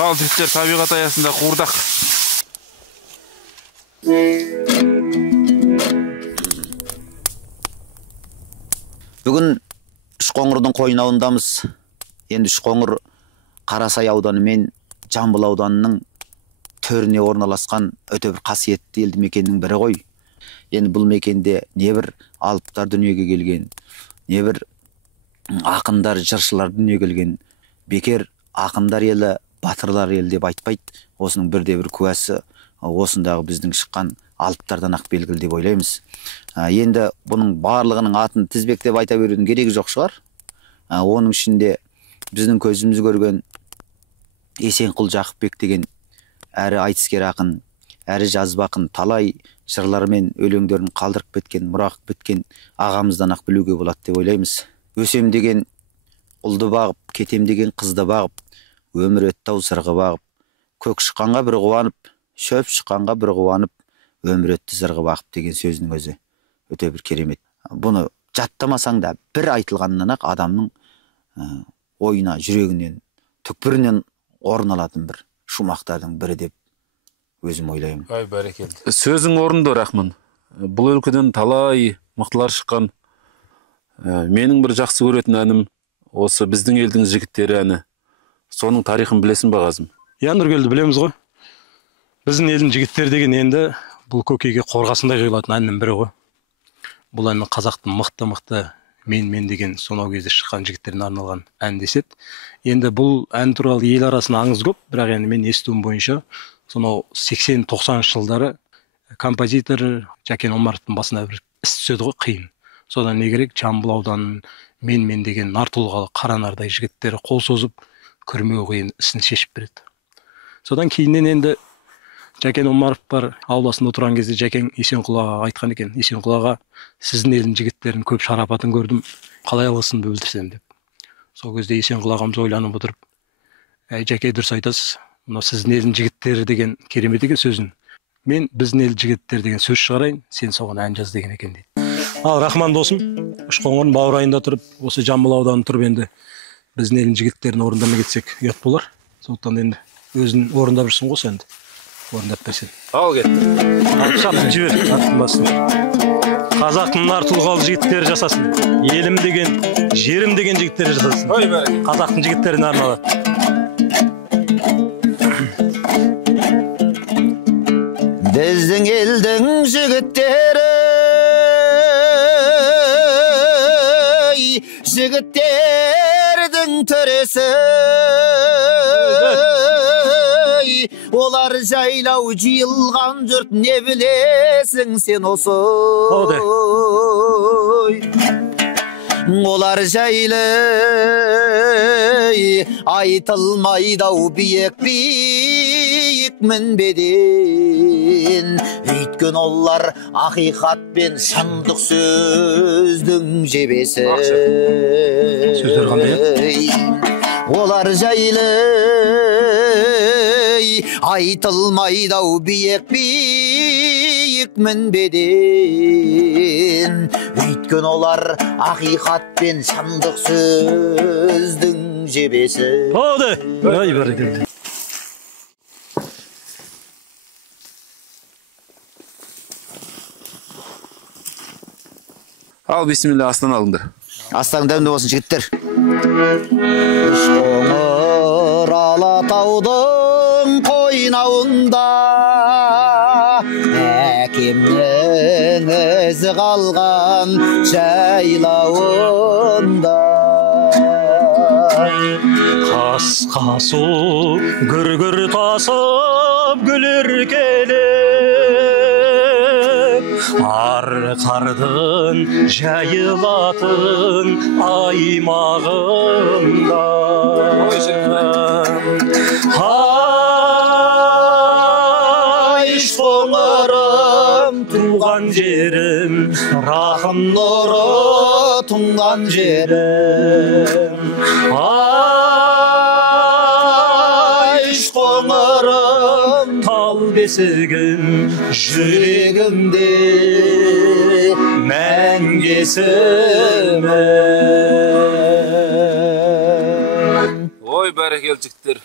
Ал жігіттер табиғат аясында қуырдақ. Бүгін Үшқоңырдың қойнауындамыз. Енді Үшқоңыр Қарасай ауданы мен Жамбыл ауданының төріне орналасқан өте бір қасиетті елді мекеннің бірі ғой. Енді бұл мекенде небір алыптар дүниеге келген, небір ақындар, жыршылар дүниеге келген. Бекер ақындар елі, батырлар елі деп айтпайды. Осының бірде-бір куәсі осындағы біздің шыққан алыптардан ақ белгілі деп ойлаймыз. Енді бұның барлығының атын тізбектеп айта берудің керегі жоқ шығар. Оның ішінде біздің көзіміз көрген Есенқұл Жақыпбек деген әрі айтыскер ақын, әрі жазба ақын, талай жырлар мен өлеңдерін қалдырып кеткен, мұра қылып кеткен ағамыздан ақ білуге болады деп ойлаймыз. Өсем деген ұлды бағып, кетем деген қызды бағып, өмір өтті-ау сырғы бағып, көк шыққанға бір қуанып, шөп шыққанға бір қуанып, өмір өтті сырғы бағып деген сөзінің өзі өте бір керемет. Бұны жаттамасаң да бір айтылғаннан ақ адамның ойына, жүрегінен, түкпірінен орын алатын бір шумақтардың бірі деп өзім ойлаймын. Ай, бәрекелді. Сөзің орынды, Рахман. Бұл өлкеден талай мықтылар шыққан. Менің бір жақсы көретін әнім осы біздің елдің жігіттері әні. Соның тарихын білесің ба, Қазым? Я, Нұргелді, білеміз ғой. Біздің елдің жігіттері деген енді бұл көкейге қорғасындай құйылатын әннің бірі ғой. Бұл әннің қазақтың мықты мен деген сонау кезде шыққан жігіттеріне арналған ән деседі. Енді бұл ән туралы ел арасында аңыз көп, бірақ енді мен естуім бойынша сонау 80-90 жылдары композитор Жәкен Омаровтың басына бір іс түседі ғой, қиын. Содан не керек? Жамбыл ауданының мен деген нар тұлғалы қаранардай жігіттері қол созып күрмеу қиын ісін шешіп береді. Содан кейіннен енді Жәкен Омаров бар ауласында отырған кезде Жәкен Есенқұлға айтқан екен: Есенқұлға, сіздің елдің жігіттерінің көп шарапатын көрдім, қалай алғысымды білдірсем деп. Сол кезде Есенқұл ағамыз ойланып отырып: Жәке, дұрыс айтасыз, мынау сіздің елдің жігіттері деген керемет екен сөзін. Мен біздің елдің жігіттері деген сөз шығарайын, сен соған ән жаз деген екен дейді. Ал Рахман досым, Үшқоңырдың баурайында тұрып, осы Жамбыл ауданында тұрып енді біздің елдің жігіттерін орындамай кетсек ұят болар. Сондықтан енді өзің орындап жүрсің ғой, сен орындап берсең. Ал кет. Шапын жібер, аттың басын. Қазақтың нар тұлғалы жігіттері жасасын. Елім деген, жерім деген жігіттері жасасын. Қазақтың жігіттеріне арналады. Біздің елдің жігіттері, жігіттердің төресі, олар жайлау жиылған жұрт, не білесің сен осы? Олар жайлы айтылмайды-ау биік мінбеден, өйткен олар ақиқат пен шындық сөздің жебесі. Сөздер қандай? Олар жайлы айтылмайды-ау биік мінбеден, өйткен олар ақиқат пен шындық сөздің жебесі. Оды! Ай, бәрекелді. Ал, бисмилля, астан алыңдар. Астан дәмді болсын, жігіттер. Үшқоңыр Алатаудың қойнауында, әкемнің ізі қалған жайлауында, қас-қасу гүр-гүр тасып гүлір келіп, арқардың жайылатын аймағында. Ай, Үшқоңырым, туған жерім, рахым нұры тұнған жерім. ай Қоңырым тал бесігім, жүрегімде мәңгесімін. Ой, бәрекелді жігіттер.